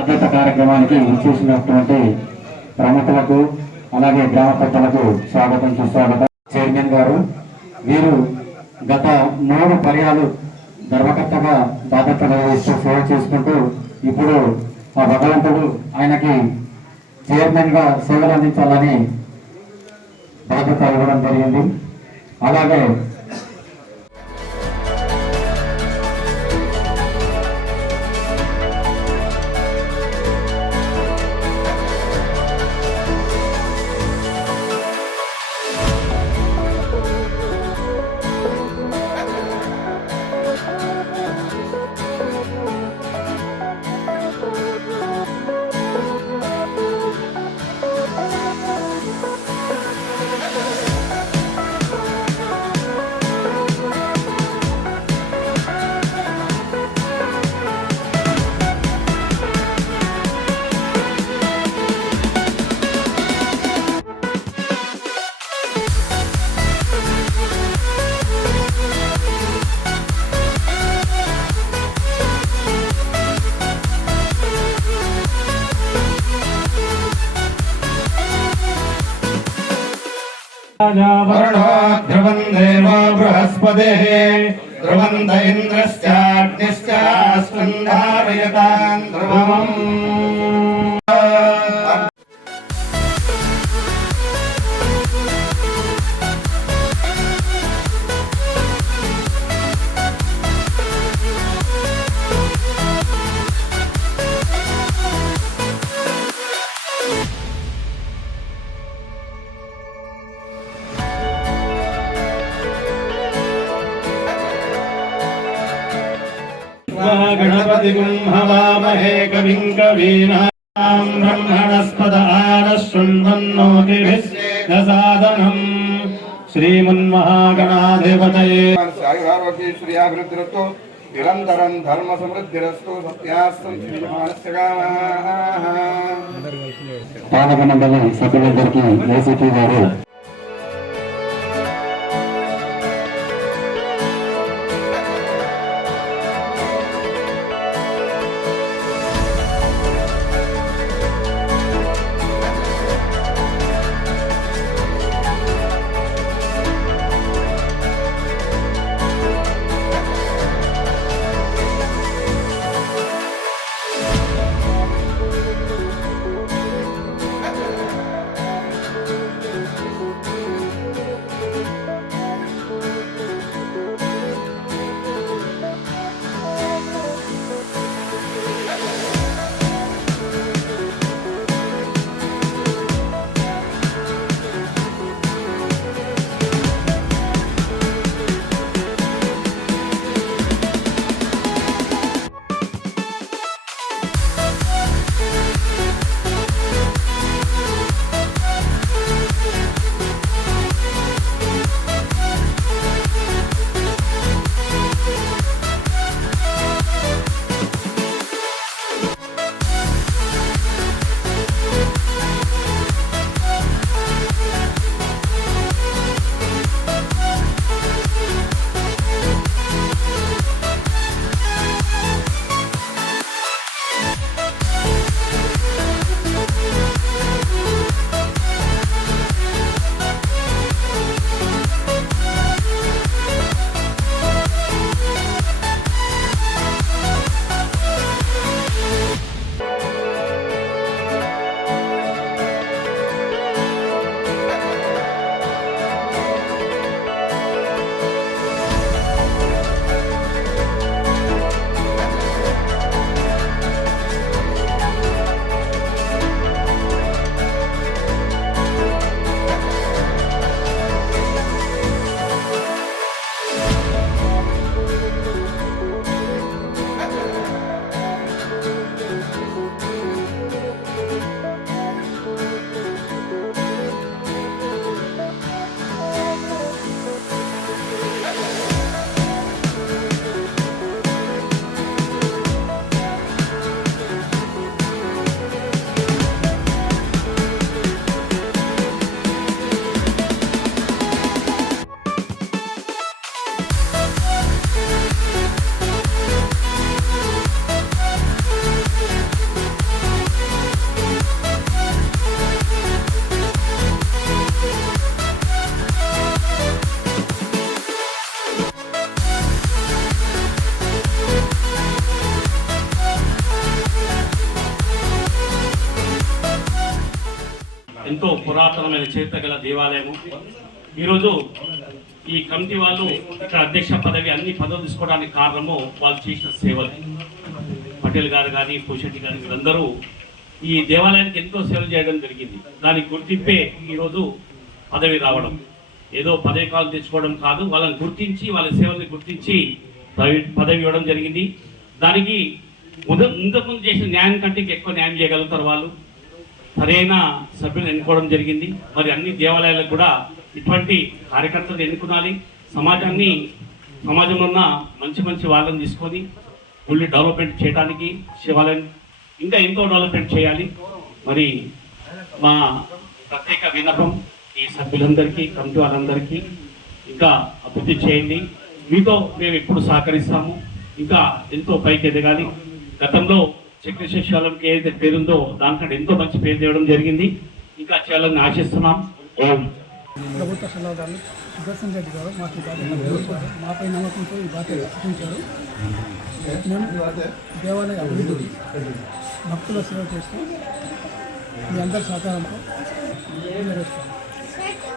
బాధ్యత కార్యక్రమానికి విచ్చేసినటువంటి ప్రముఖులకు అలాగే గ్రామ పెద్దలకు స్వాగతం సుస్వాగతం. చైర్మన్ గారు వీరు గత 3 పర్యాలు ధర్మకర్తగా బాధ్యత నిర్వహిస్తూ సేవ చేసుకుంటూ ఇప్పుడు ఆ భగవంతుడు ఆయనకి చైర్మన్ గా సేవలు అందించాలని బాధ్యత ఇవ్వడం జరిగింది. అలాగే वरुणो ध्रुवं देवो बृहस्पतिः ध्रुवन्त इन्द्रश्चाग्निश्चास्मिन् धारयतां ध्रुवम् गणपतिं हवामहे कविं कवीनां ब्रह्मणस्पद आनशृण्वन्नोतिभिस्सादनम् श्रीमन्महागणाधिपतये निरन्तरं धर्म समृद्धिरस्तु सत्यास्तं श्रीमानस्य कामः. పాలక మండలి సభ్యులందరికీ ఏసీపీ గారు ఎంతో పురాతనమైన చరిత్ర గల దేవాలయము. ఈరోజు ఈ కమిటీ వాళ్ళు ఇక్కడ అధ్యక్ష పదవి అన్ని పదవులు తీసుకోవడానికి కారణము వాళ్ళు చేసిన సేవలు. పటేల్ గారు కానీ పూషెట్టి గారు వీరందరూ ఈ దేవాలయానికి ఎంతో సేవలు చేయడం జరిగింది. దానికి గుర్తింపే ఈరోజు పదవి రావడం. ఏదో పదవి కాలం తెచ్చుకోవడం కాదు, వాళ్ళని గుర్తించి వాళ్ళ సేవల్ని గుర్తించి పదవి ఇవ్వడం జరిగింది. దానికి ముందు చేసిన న్యాయం కంటే ఎక్కువ న్యాయం చేయగలుగుతారు వాళ్ళు. సరైన సభ్యులు ఎన్నుకోవడం జరిగింది. మరి అన్ని దేవాలయాలకు కూడా ఇటువంటి కార్యకర్తలు ఎన్నుకోవాలి. సమాజంలో ఉన్న మంచి మంచి వాళ్ళని తీసుకొని ఫుల్లీ డెవలప్మెంట్ చేయడానికి శివాలయం ఇంకా ఎంతో డెవలప్మెంట్ చేయాలి. మరి మా ప్రత్యేక విన్నపం ఈ సభ్యులందరికీ, కమిటీ వాళ్ళందరికీ ఇంకా అభివృద్ధి చేయండి. మీతో మేము ఎప్పుడు సహకరిస్తాము. ఇంకా ఎంతో పైకి ఎదగాలి. గతంలో చక్రేశ్వర శివాలయంకి ఏదైతే పేరుందో దానికంటే ఎంతో మంచి పేరు తేవడం జరిగింది. ఇంకా చేయాలని ఆశిస్తున్నాం. ఓం. ప్రభుత్వ సలహాదారులు సుదర్శన్ రెడ్డి గారు మాపై నమ్మకంతో ఈ బాధ్యత సూచించారు. మేము దేవాలయ అభివృద్ధికి భక్తుల సేవ చేస్తూ మీ అందరి సహకారంతో నెరవేరుస్తాం.